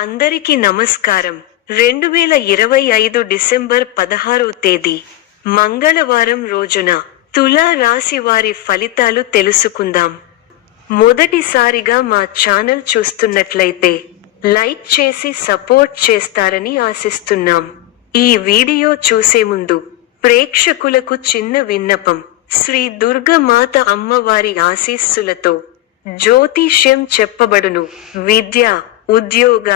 అందరికీ నమస్కారం. 2025 డిసెంబర్ 16వ తేదీ మంగళవారం రోజున తులా రాశి వారి ఫలితాలు తెలుసుకుందాం. మొదటిసారిగా మా ఛానల్ చూస్తున్నట్లయితే లైక్ చేసి సపోర్ట్ చేస్తారని ఆశిస్తున్నాం. ఈ వీడియో చూసే ముందు ప్రేక్షకులకు చిన్న విన్నపం. శ్రీ దుర్గమాత అమ్మవారి ఆశీస్సులతో జ్యోతిష్యం చెప్పబడును. విద్య, ఉద్యోగ,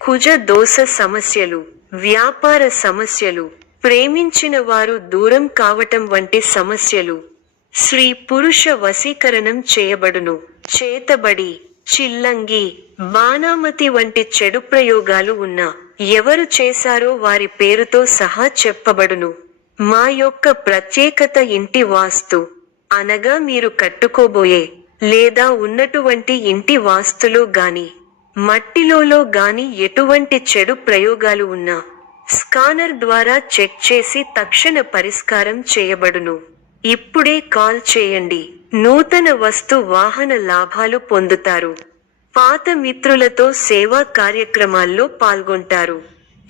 కుజ దోష సమస్యలు, వ్యాపార సమస్యలు, ప్రేమించిన వారు దూరం కావటం వంటి సమస్యలు, స్త్రీ పురుష వశీకరణం చేయబడును. చేతబడి, చిల్లంగి, బాణామతి వంటి చెడు ప్రయోగాలు ఉన్నా ఎవరు చేశారో వారి పేరుతో సహా చెప్పబడును. మా యొక్క ప్రత్యేకత ఇంటి వాస్తు అనగా మీరు కట్టుకోబోయే లేదా ఉన్నటువంటి ఇంటి వాస్తులో గాని మట్టిలో గాని ఎటువంటి చెడు ప్రయోగాలు ఉన్నా స్కానర్ ద్వారా చెక్ చేసి తక్షణ పరిష్కారం చేయబడును. ఇప్పుడే కాల్ చేయండి. నూతన వస్తు వాహన లాభాలు పొందుతారు. పాత మిత్రులతో సేవా కార్యక్రమాల్లో పాల్గొంటారు.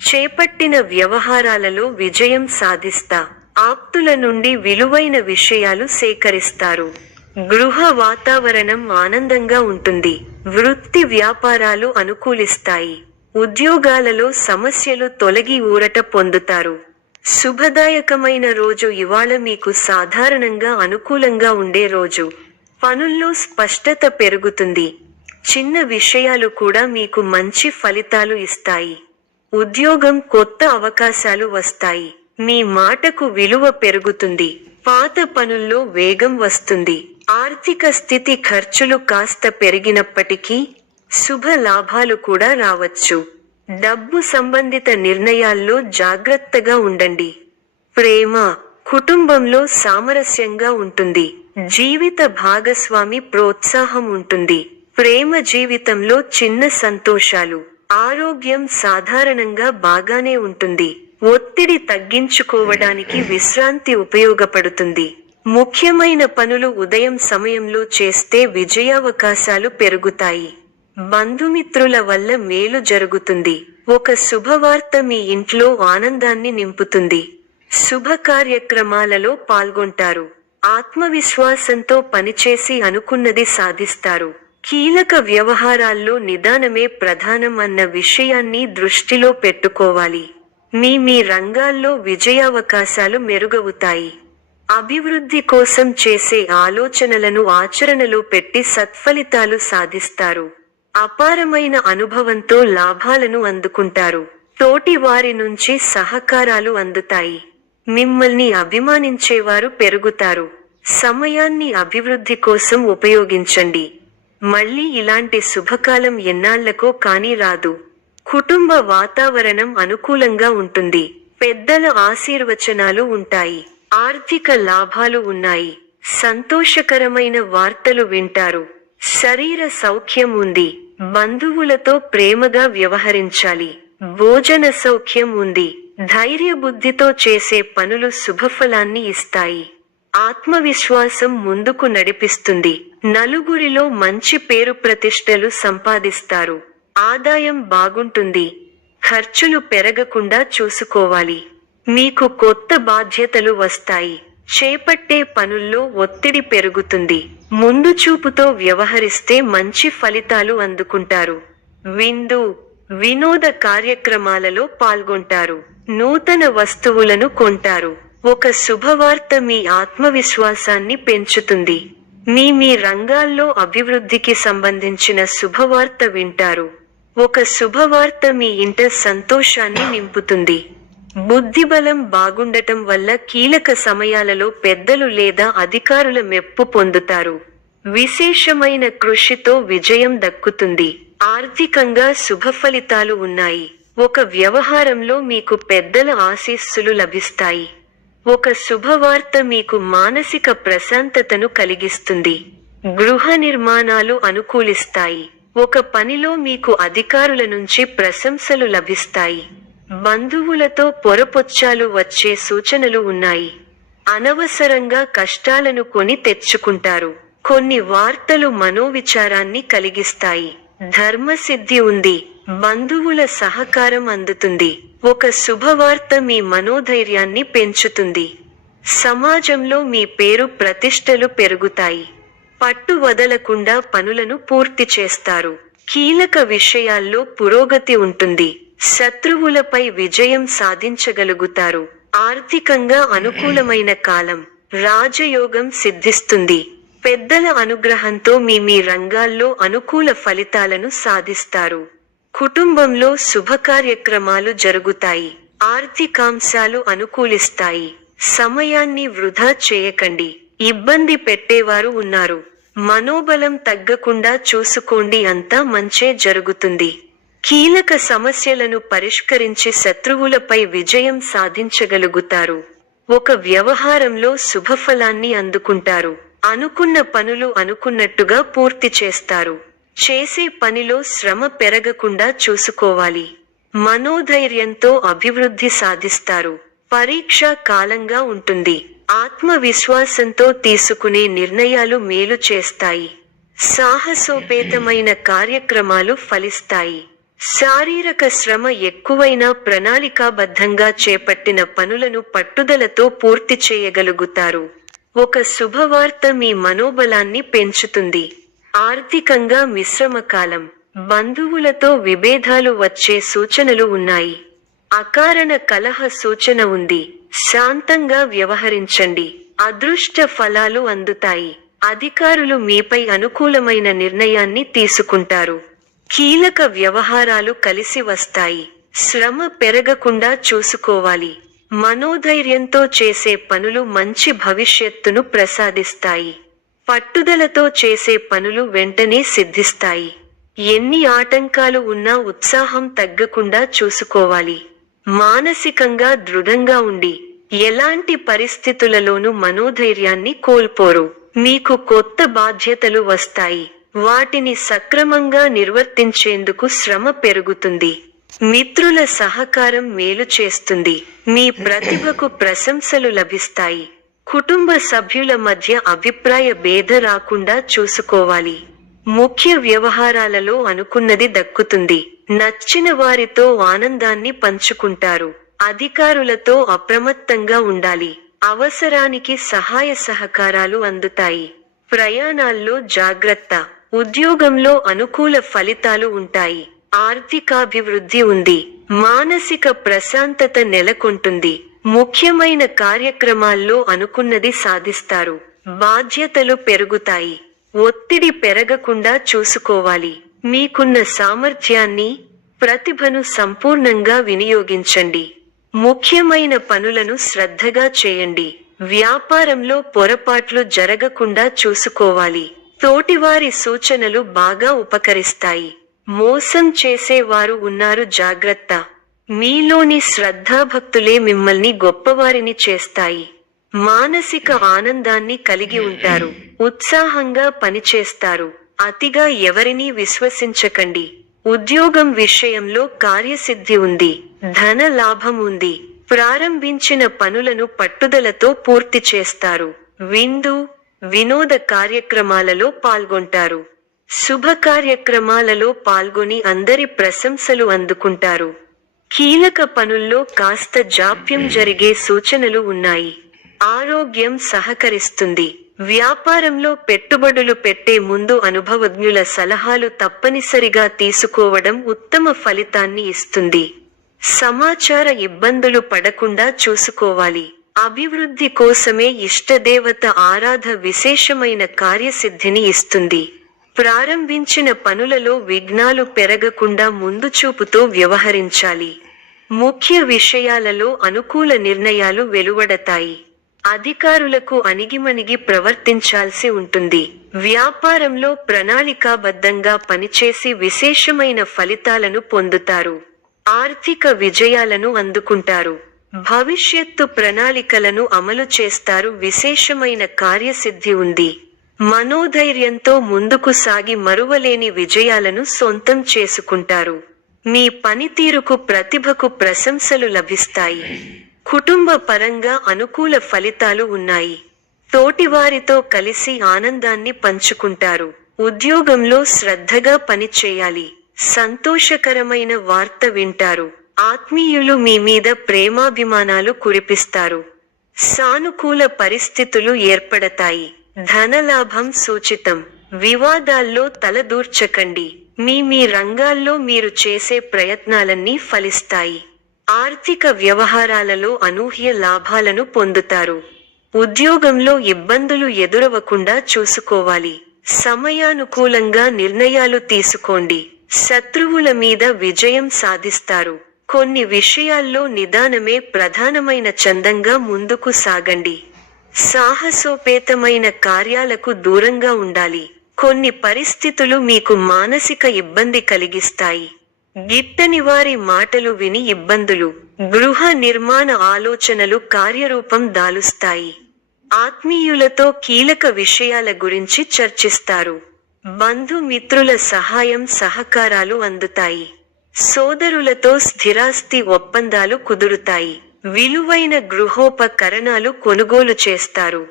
చేపట్టిన వ్యవహారాలలో విజయం సాధిస్తా. ఆప్తుల నుండి విలువైన విషయాలు సేకరిస్తారు. గృహ వాతావరణం ఆనందంగా ఉంటుంది. వృత్తి వ్యాపారాలు అనుకూలిస్తాయి. ఉద్యోగాలలో సమస్యలు తొలగి ఊరట పొందుతారు. శుభదాయకమైన రోజు ఇవాళ మీకు సాధారణంగా అనుకూలంగా ఉండే రోజు. పనుల్లో స్పష్టత పెరుగుతుంది. చిన్న విషయాలు కూడా మీకు మంచి ఫలితాలు ఇస్తాయి. ఉద్యోగం కొత్త అవకాశాలు వస్తాయి. మీ మాటకు విలువ పెరుగుతుంది. పాత పనుల్లో వేగం వస్తుంది. ఆర్థిక స్థితి ఖర్చులు కాస్త పెరిగినప్పటికీ శుభ లాభాలు కూడా రావచ్చు. డబ్బు సంబంధిత నిర్ణయాల్లో జాగ్రత్తగా ఉండండి. ప్రేమ, కుటుంబంలో సామరస్యంగా ఉంటుంది. జీవిత భాగస్వామి ప్రోత్సాహం ఉంటుంది. ప్రేమ జీవితంలో చిన్న సంతోషాలు. ఆరోగ్యం సాధారణంగా బాగానే ఉంటుంది. ఒత్తిడి తగ్గించుకోవడానికి విశ్రాంతి ఉపయోగపడుతుంది. ముఖ్యమైన పనులు ఉదయం సమయంలో చేస్తే విజయావకాశాలు పెరుగుతాయి. బంధుమిత్రుల వల్ల మేలు జరుగుతుంది. ఒక శుభవార్త మీ ఇంట్లో ఆనందాన్ని నింపుతుంది. శుభ కార్యక్రమాలలో పాల్గొంటారు. ఆత్మవిశ్వాసంతో పనిచేసి అనుకున్నది సాధిస్తారు. కీలక వ్యవహారాల్లో నిదానమే ప్రధానం అన్న విషయాన్ని దృష్టిలో పెట్టుకోవాలి. మీ రంగాల్లో విజయావకాశాలు మెరుగవుతాయి. అభివృద్ధి కోసం చేసే ఆలోచనలను ఆచరణలో పెట్టి సత్ఫలితాలు సాధిస్తారు. అపారమైన అనుభవంతో లాభాలను అందుకుంటారు. తోటి వారి నుంచి సహకారాలు అందుతాయి. మిమ్మల్ని అభిమానించేవారు పెరుగుతారు. సమయాన్ని అభివృద్ధి కోసం ఉపయోగించండి. మళ్ళీ ఇలాంటి శుభకాలం ఎన్నాళ్లకో కానీ రాదు. కుటుంబ వాతావరణం అనుకూలంగా ఉంటుంది. పెద్దల ఆశీర్వచనాలు ఉంటాయి. ఆర్థిక లాభాలు ఉన్నాయి. సంతోషకరమైన వార్తలు వింటారు. శరీర సౌఖ్యం ఉంది. బంధువులతో ప్రేమగా వ్యవహరించాలి. భోజన సౌఖ్యం ఉంది. ధైర్యబుద్ధితో చేసే పనులు శుభఫలాన్ని ఇస్తాయి. ఆత్మవిశ్వాసం ముందుకు నడిపిస్తుంది. నలుగురిలో మంచి పేరు ప్రతిష్టలు సంపాదిస్తారు. ఆదాయం బాగుంటుంది. ఖర్చులు పెరగకుండా చూసుకోవాలి. మీకు కొత్త బాధ్యతలు వస్తాయి. చేపట్టే పనుల్లో ఒత్తిడి పెరుగుతుంది. ముందు చూపుతో వ్యవహరిస్తే మంచి ఫలితాలు అందుకుంటారు. విందు, వినోద కార్యక్రమాలలో పాల్గొంటారు. నూతన వస్తువులను కొంటారు. ఒక శుభవార్త మీ ఆత్మవిశ్వాసాన్ని పెంచుతుంది. మీ రంగాల్లో అభివృద్ధికి సంబంధించిన శుభవార్త వింటారు. ఒక శుభవార్త మీ ఇంట సంతోషాన్ని నింపుతుంది. బుద్ధిబలం బాగుండటం వల్ల కీలక సమయాలలో పెద్దలు లేదా అధికారుల మెప్పు పొందుతారు. విశేషమైన కృషితో విజయం దక్కుతుంది. ఆర్థికంగా శుభఫలితాలు ఉన్నాయి. ఒక వ్యవహారంలో మీకు పెద్దల ఆశీస్సులు లభిస్తాయి. ఒక శుభవార్త మీకు మానసిక ప్రశాంతతను కలిగిస్తుంది. గృహ నిర్మాణాలు అనుకూలిస్తాయి. ఒక పనిలో మీకు అధికారుల నుంచి ప్రశంసలు లభిస్తాయి. బంధువులతో పొరపొచ్చాలు వచ్చే సూచనలు ఉన్నాయి. అనవసరంగా కష్టాలను కొని తెచ్చుకుంటారు. కొన్ని వార్తలు మనోవిచారాన్ని కలిగిస్తాయి. ధర్మసిద్ధి ఉంది. బంధువుల సహకారం అందుతుంది. ఒక శుభవార్త మీ మనోధైర్యాన్ని పెంచుతుంది. సమాజంలో మీ పేరు ప్రతిష్టలు పెరుగుతాయి. పట్టు వదలకుండా పనులను పూర్తి చేస్తారు. కీలక విషయాల్లో పురోగతి ఉంటుంది. శత్రువులపై విజయం సాధించగలుగుతారు. ఆర్థికంగా అనుకూలమైన కాలం. రాజయోగం సిద్ధిస్తుంది. పెద్దల అనుగ్రహంతో మీ రంగాల్లో అనుకూల ఫలితాలను సాధిస్తారు. కుటుంబంలో శుభకార్యక్రమాలు జరుగుతాయి. ఆర్థికాంశాలు అనుకూలిస్తాయి. సమయాన్ని వృధా చేయకండి. ఇబ్బంది పెట్టేవారు ఉన్నారు. మనోబలం తగ్గకుండా చూసుకోండి, అంతా మంచే జరుగుతుంది. కీలక సమస్యలను పరిష్కరించి శత్రువులపై విజయం సాధించగలుగుతారు. ఒక వ్యవహారంలో శుభఫలాన్ని అందుకుంటారు. అనుకున్న పనులు అనుకున్నట్టుగా పూర్తి చేస్తారు. చేసే పనిలో శ్రమ పెరగకుండా చూసుకోవాలి. మనోధైర్యంతో అభివృద్ధి సాధిస్తారు. పరీక్షా కాలంగా ఉంటుంది. ఆత్మవిశ్వాసంతో తీసుకునే నిర్ణయాలు మేలు చేస్తాయి. సాహసోపేతమైన కార్యక్రమాలు ఫలిస్తాయి. శారీరక శ్రమ ఎక్కువైనా ప్రణాళికాబద్ధంగా చేపట్టిన పనులను పట్టుదలతో పూర్తి చేయగలుగుతారు. ఒక శుభవార్త మీ మనోబలాన్ని పెంచుతుంది. ఆర్థికంగా మిశ్రమకాలం. బంధువులతో విభేదాలు వచ్చే సూచనలు ఉన్నాయి. అకారణ కలహ సూచన ఉంది. శాంతంగా వ్యవహరించండి. అదృష్ట ఫలాలు అందుతాయి. అధికారులు మీపై అనుకూలమైన నిర్ణయాన్ని తీసుకుంటారు. కీలక వ్యవహారాలు కలిసి వస్తాయి. శ్రమ పెరగకుండా చూసుకోవాలి. మనోధైర్యంతో చేసే పనులు మంచి భవిష్యత్తును ప్రసాదిస్తాయి. పట్టుదలతో చేసే పనులు వెంటనే సిద్ధిస్తాయి. ఎన్ని ఆటంకాలు ఉన్నా ఉత్సాహం తగ్గకుండా చూసుకోవాలి. మానసికంగా దృఢంగా ఉండి ఎలాంటి పరిస్థితులలోనూ మనోధైర్యాన్ని కోల్పోరు. మీకు కొత్త బాధ్యతలు వస్తాయి. వాటిని సక్రమంగా నిర్వర్తించేందుకు శ్రమ పెరుగుతుంది. మిత్రుల సహకారం మేలు చేస్తుంది. మీ ప్రతిభకు ప్రశంసలు లభిస్తాయి. కుటుంబ సభ్యుల మధ్య అభిప్రాయ భేద రాకుండా చూసుకోవాలి. ముఖ్య వ్యవహారాలలో అనుకున్నది దక్కుతుంది. నచ్చిన వారితో ఆనందాన్ని పంచుకుంటారు. అధికారులతో అప్రమత్తంగా ఉండాలి. అవసరానికి సహాయ సహకారాలు అందుతాయి. ప్రయాణాల్లో జాగ్రత్త. ఉద్యోగంలో అనుకూల ఫలితాలు ఉంటాయి. ఆర్థికాభివృద్ధి ఉంది. మానసిక ప్రశాంతత నెలకొంటుంది. ముఖ్యమైన కార్యక్రమాల్లో అనుకున్నది సాధిస్తారు. బాధ్యతలు పెరుగుతాయి. ఒత్తిడి పెరగకుండా చూసుకోవాలి. మీకున్న సామర్థ్యాన్ని, ప్రతిభను సంపూర్ణంగా వినియోగించండి. ముఖ్యమైన పనులను శ్రద్ధగా చేయండి. వ్యాపారంలో పొరపాట్లు జరగకుండా చూసుకోవాలి. తోటివారి సూచనలు బాగా ఉపకరిస్తాయి. మోసం చేసేవారు ఉన్నారు, జాగ్రత్త. మీలోని శ్రద్ధాభక్తులే మిమ్మల్ని గొప్పవారిని చేస్తాయి. మానసిక ఆనందాన్ని కలిగి ఉంటారు. ఉత్సాహంగా పనిచేస్తారు. అతిగా ఎవరినీ విశ్వసించకండి. ఉద్యోగం విషయంలో కార్యసిద్ధి ఉంది. ధన లాభం ఉంది. ప్రారంభించిన పనులను పట్టుదలతో పూర్తి చేస్తారు. విందు, వినోద కార్యక్రమాలలో పాల్గొంటారు. శుభ కార్యక్రమాలలో పాల్గొని అందరి ప్రశంసలు అందుకుంటారు. కీలక పనుల్లో కాస్త జాప్యం జరిగే సూచనలు ఉన్నాయి. ఆరోగ్యం సహకరిస్తుంది. వ్యాపారంలో పెట్టుబడులు పెట్టే ముందు అనుభవజ్ఞుల సలహాలు తప్పనిసరిగా తీసుకోవడం ఉత్తమ ఫలితాన్ని ఇస్తుంది. సమాచార ఇబ్బందులు పడకుండా చూసుకోవాలి. అభివృద్ధి కోసమే ఇష్టదేవత ఆరాధ విశేషమైన కార్యసిద్ధిని ఇస్తుంది. ప్రారంభించిన పనులలో విఘ్నాలు పెరగకుండా ముందుచూపుతో వ్యవహరించాలి. ముఖ్య విషయాలలో అనుకూల నిర్ణయాలు వెలువడతాయి. అధికారులకు అణిగిమణిగి ప్రవర్తించాల్సి ఉంటుంది. వ్యాపారంలో ప్రణాళికాబద్ధంగా పనిచేసి విశేషమైన ఫలితాలను పొందుతారు. ఆర్థిక విజయాలను అందుకుంటారు. భవిష్యత్తు ప్రణాళికలను అమలు చేస్తారు. విశేషమైన కార్యసిద్ధి ఉంది. మనోధైర్యంతో ముందుకు సాగి మరువలేని విజయాలను సొంతం చేసుకుంటారు. మీ పనితీరుకు, ప్రతిభకు ప్రశంసలు లభిస్తాయి. కుటుంబ పరంగా అనుకూల ఫలితాలు ఉన్నాయి. తోటివారితో కలిసి ఆనందాన్ని పంచుకుంటారు. ఉద్యోగంలో శ్రద్ధగా పనిచేయాలి. సంతోషకరమైన వార్త వింటారు. ఆత్మీయులు మీ మీద ప్రేమాభిమానాలు కురిపిస్తారు. సానుకూల పరిస్థితులు ఏర్పడతాయి. ధనలాభం సూచితం. వివాదాల్లో తలదూర్చకండి. మీ రంగాల్లో మీరు చేసే ప్రయత్నాలన్నీ ఫలిస్తాయి. ఆర్థిక వ్యవహారాలలో అనూహ్య లాభాలను పొందుతారు. ఉద్యోగంలో ఇబ్బందులు ఎదురవకుండా చూసుకోవాలి. సమయానుకూలంగా నిర్ణయాలు తీసుకోండి. శత్రువుల మీద విజయం సాధిస్తారు. కొన్ని విషయాల్లో నిదానమే ప్రధానమైన చందంగా ముందుకు సాగండి. సాహసోపేతమైన కార్యాలకు దూరంగా ఉండాలి. కొన్ని పరిస్థితులు మీకు మానసిక ఇబ్బంది కలిగిస్తాయి. గిట్టని వారి మాటలు విని ఇబ్బందులు, గృహ నిర్మాణ ఆలోచనలు కార్యరూపం దాలుస్తాయి. ఆత్మీయులతో కీలక విషయాల గురించి చర్చిస్తారు. బంధుమిత్రుల సహాయం సహకారాలు అందుతాయి. సోదరులతో స్థిరాస్తి ఒప్పందాలు కుదురుతాయి. విలువైన గృహోపకరణాలు కొనుగోలు చేస్తారు.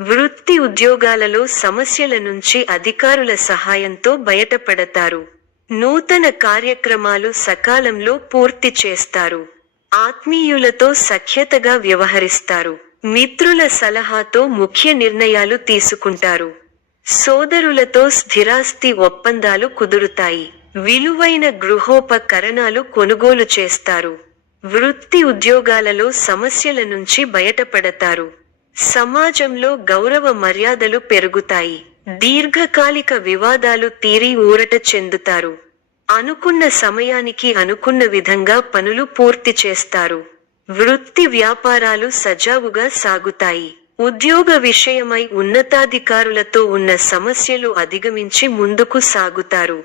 వృత్తి ఉద్యోగాలలో సమస్యల నుంచి అధికారుల సహాయంతో బయటపడతారు. నూతన కార్యక్రమాలు సకాలంలో పూర్తి చేస్తారు. ఆత్మీయులతో సఖ్యతగా వ్యవహరిస్తారు. మిత్రుల సలహాతో ముఖ్య నిర్ణయాలు తీసుకుంటారు. సోదరులతో స్థిరాస్తి ఒప్పందాలు కుదురుతాయి. విలువైన గృహోపకరణాలు కొనుగోలు చేస్తారు. వృత్తి ఉద్యోగాలలో సమస్యల నుంచి బయటపడతారు. సమాజంలో గౌరవ మర్యాదలు పెరుగుతాయి. దీర్ఘకాలిక వివాదాలు తీరి ఊరట చెందుతారు. అనుకున్న సమయానికి అనుకున్న విధంగా పనులు పూర్తి చేస్తారు. వృత్తి వ్యాపారాలు సజావుగా సాగుతాయి. ఉద్యోగ విషయమై ఉన్నతాధికారులతో ఉన్న సమస్యలు అధిగమించి ముందుకు సాగుతారు.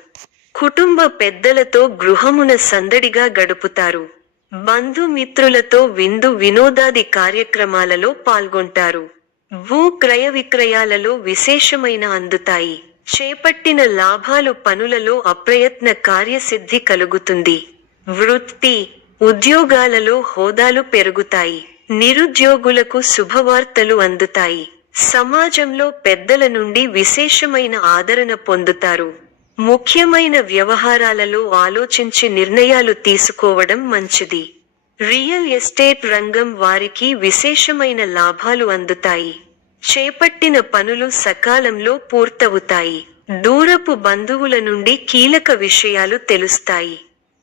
కుటుంబ పెద్దలతో గృహమున సందడిగా గడుపుతారు. బంధుమిత్రులతో విందు వినోదాది కార్యక్రమాలలో పాల్గొంటారు. భూ క్రయ విక్రయాలలో విశేషమైన అందుతాయి. చేపట్టిన లాభాలు పనులలో అప్రయత్న కార్యసిద్ధి కలుగుతుంది. వృత్తి ఉద్యోగాలలో హోదాలు పెరుగుతాయి. నిరుద్యోగులకు శుభవార్తలు అందుతాయి. సమాజంలో పెద్దల నుండి విశేషమైన ఆదరణ పొందుతారు. ముఖ్యమైన వ్యవహారాలలో ఆలోచించి నిర్ణయాలు తీసుకోవడం మంచిది. రియల్ ఎస్టేట్ రంగం వారికి విశేషమైన లాభాలు అందుతాయి. చేపట్టిన పనులు సకాలంలో పూర్తవుతాయి. దూరపు బంధువుల నుండి కీలక విషయాలు తెలుస్తాయి.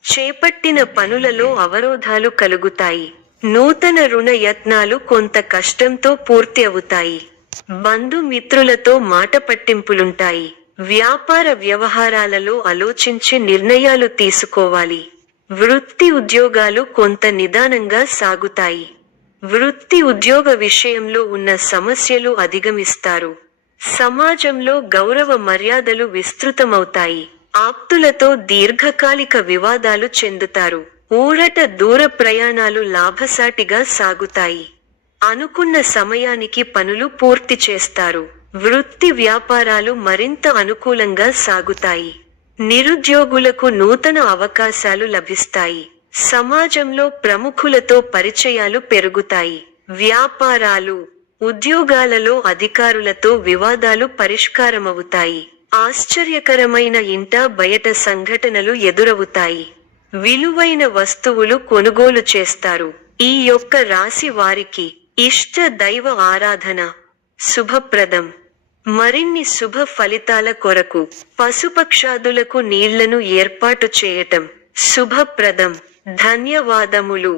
చేపట్టిన పనులలో అవరోధాలు కలుగుతాయి. నూతన రుణ యత్నాలు కొంత కష్టంతో పూర్తి అవుతాయి. బంధుమిత్రులతో మాట పట్టింపులుంటాయి. వ్యాపార వ్యవహారాలలో ఆలోచించి నిర్ణయాలు తీసుకోవాలి. వృత్తి ఉద్యోగాలు కొంత నిదానంగా సాగుతాయి. వృత్తి ఉద్యోగ విషయంలో ఉన్న సమస్యలు అధిగమిస్తారు. సమాజంలో గౌరవ మర్యాదలు విస్తృతమవుతాయి. ఆప్తులతో దీర్ఘకాలిక వివాదాలు చెందుతారు. ఊరట దూర ప్రయాణాలు లాభసాటిగా సాగుతాయి. అనుకున్న సమయానికి పనులు పూర్తి చేస్తారు. వృత్తి వ్యాపారాలు మరింత అనుకూలంగా సాగుతాయి. నిరుద్యోగులకు నూతన అవకాశాలు లభిస్తాయి. సమాజంలో ప్రముఖులతో పరిచయాలు పెరుగుతాయి. వ్యాపారాలు ఉద్యోగాలలో అధికారులతో వివాదాలు పరిష్కారమవుతాయి. ఆశ్చర్యకరమైన ఇంట బయట సంఘటనలు ఎదురవుతాయి. విలువైన వస్తువులు కొనుగోలు చేస్తారు. ఈ యొక్క రాశి వారికి ఇష్ట దైవ ఆరాధన శుభప్రదం. మరిన్ని శుభ ఫలితాల కొరకు పశుపక్షాదులకు నీళ్లను ఏర్పాటు చేయటం శుభప్రదం. ధన్యవాదములు.